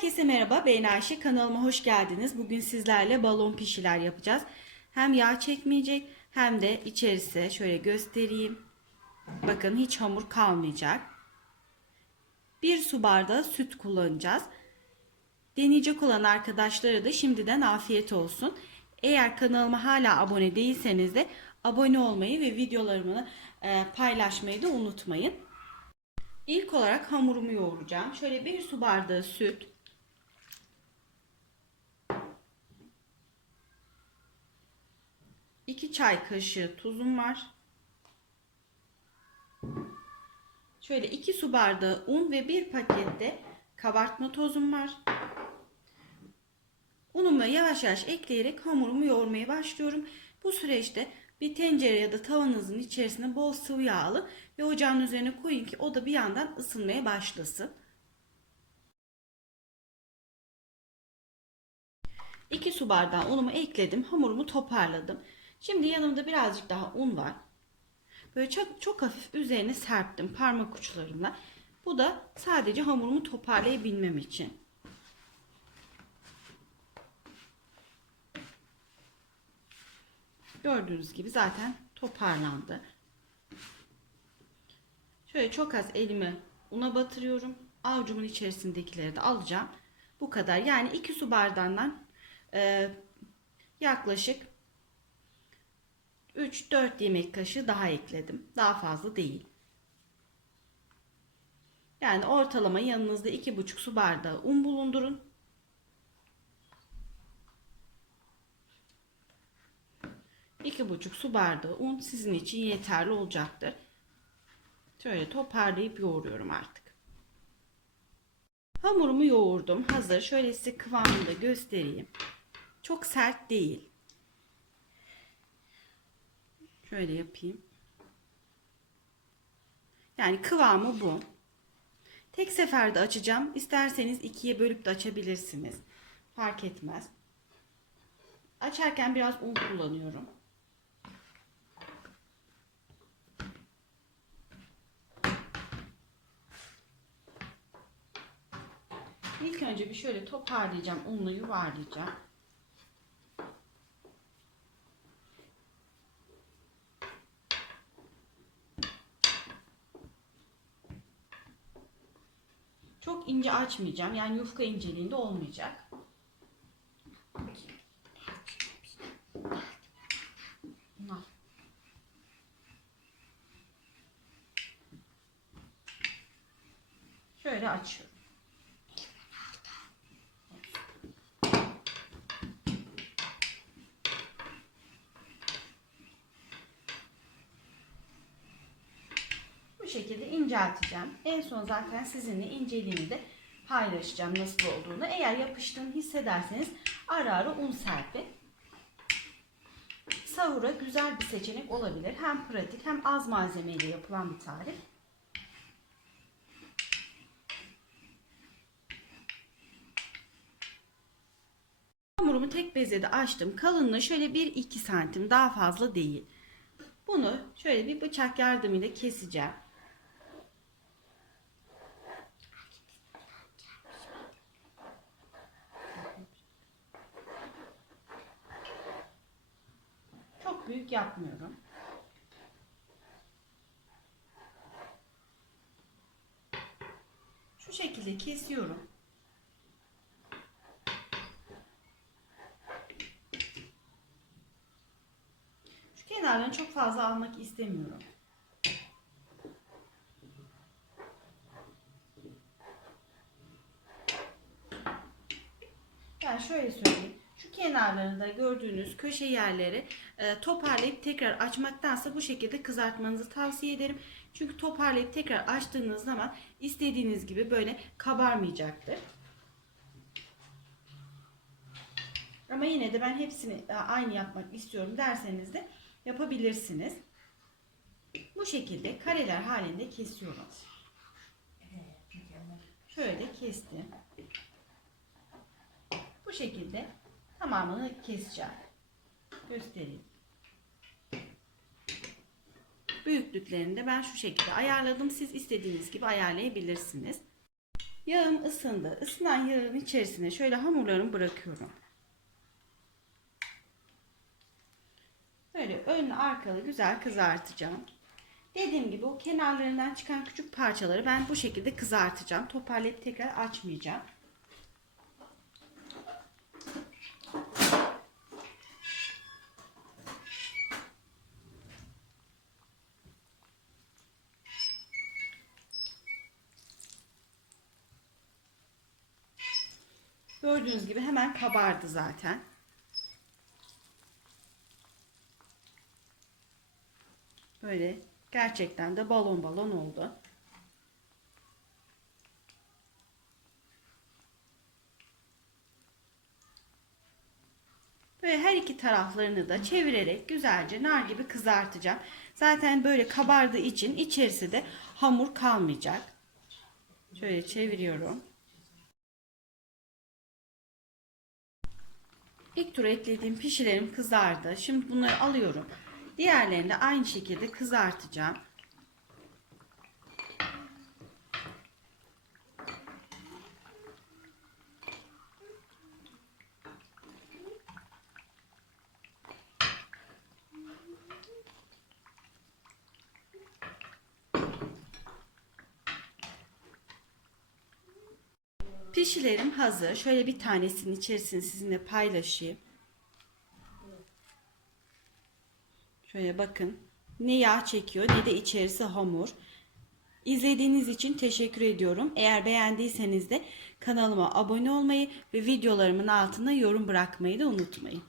Herkese merhaba ben Ayşe kanalıma hoş geldiniz. Bugün sizlerle balon pişiler yapacağız. Hem yağ çekmeyecek hem de içerisi şöyle göstereyim. Bakın hiç hamur kalmayacak. Bir su bardağı süt kullanacağız. Deneyecek olan arkadaşlara da şimdiden afiyet olsun. Eğer kanalıma hala abone değilseniz de abone olmayı ve videolarımı e, paylaşmayı da unutmayın. İlk olarak hamurumu yoğuracağım. Şöyle bir su bardağı süt. İki çay kaşığı tuzum var. Şöyle iki su bardağı un ve bir pakette kabartma tozum var. Unumu yavaş yavaş ekleyerek hamurumu yoğurmaya başlıyorum. Bu süreçte bir tencere ya da tavanızın içerisine bol sıvı yağ alın ve ocağın üzerine koyun ki o da bir yandan ısınmaya başlasın. 2 su bardağı unumu ekledim. Hamurumu toparladım. Şimdi yanımda birazcık daha un var. Böyle çok, çok hafif üzerine serptim parmak uçlarımla. Bu da sadece hamurumu toparlayabilmem için. Gördüğünüz gibi zaten toparlandı. Şöyle çok az elimi una batırıyorum. Avucumun içerisindekileri de alacağım. Bu kadar. Yani 2 su bardağından e, yaklaşık 3-4 yemek kaşığı daha ekledim. Daha fazla değil. Yani ortalama yanınızda 2,5 su bardağı un bulundurun. İki buçuk su bardağı un sizin için yeterli olacaktır. Şöyle toparlayıp yoğuruyorum artık. Hamurumu yoğurdum. Hazır. Şöyle size kıvamını da göstereyim. Çok sert değil. Şöyle yapayım. Yani kıvamı bu. Tek seferde açacağım. İsterseniz ikiye bölüp de açabilirsiniz. Fark etmez. Açarken biraz un kullanıyorum. İlk önce bir şöyle toparlayacağım. Unla yuvarlayacağım. Çok ince açmayacağım. Yani yufka inceliğinde olmayacak. Şöyle açıyorum. Bu şekilde incelteceğim. En son zaten sizinle inceliğini de paylaşacağım nasıl olduğunu. Eğer yapıştığını hissederseniz ara ara un serpin. Sahura güzel bir seçenek olabilir. Hem pratik hem az malzemeyle yapılan bir tarif. Hamurumu tek bezede açtım. Kalınlığı şöyle 1-2 santim daha fazla değil. Bunu şöyle bir bıçak yardımıyla keseceğim. Çok büyük yapmıyorum. Şu şekilde kesiyorum. Şu kenarlarını çok fazla almak istemiyorum. Ben şöyle söyleyeyim. Şu kenarlarında gördüğünüz köşe yerleri e, toparlayıp tekrar açmaktansa bu şekilde kızartmanızı tavsiye ederim. Çünkü toparlayıp tekrar açtığınız zaman istediğiniz gibi böyle kabarmayacaktır. Ama yine de ben hepsini e, aynı yapmak istiyorum derseniz de yapabilirsiniz. Bu şekilde kareler halinde kesiyorum. Şöyle kestim. Bu şekilde tamamını keseceğim. Göstereyim. Büyüklüklerini de ben şu şekilde ayarladım. Siz istediğiniz gibi ayarlayabilirsiniz. Yağım ısındı. Isınan yağın içerisine şöyle hamurlarımı bırakıyorum. Böyle ön arkalı güzel kızartacağım. Dediğim gibi o kenarlarından çıkan küçük parçaları ben bu şekilde kızartacağım. Toparlayıp tekrar açmayacağım. Gördüğünüz gibi hemen kabardı zaten. Böyle gerçekten de balon balon oldu. Böyle her iki taraflarını da çevirerek güzelce nar gibi kızartacağım. Zaten böyle kabardığı için içerisi de hamur kalmayacak. Şöyle çeviriyorum. İlk tur eklediğim pişilerim kızardı. Şimdi bunları alıyorum. Diğerlerini de aynı şekilde kızartacağım. Pişilerim hazır. Şöyle bir tanesinin içerisini sizinle paylaşayım. Şöyle bakın. Ne yağ çekiyor ne de içerisi hamur. İzlediğiniz için teşekkür ediyorum. Eğer beğendiyseniz de kanalıma abone olmayı ve videolarımın altına yorum bırakmayı da unutmayın.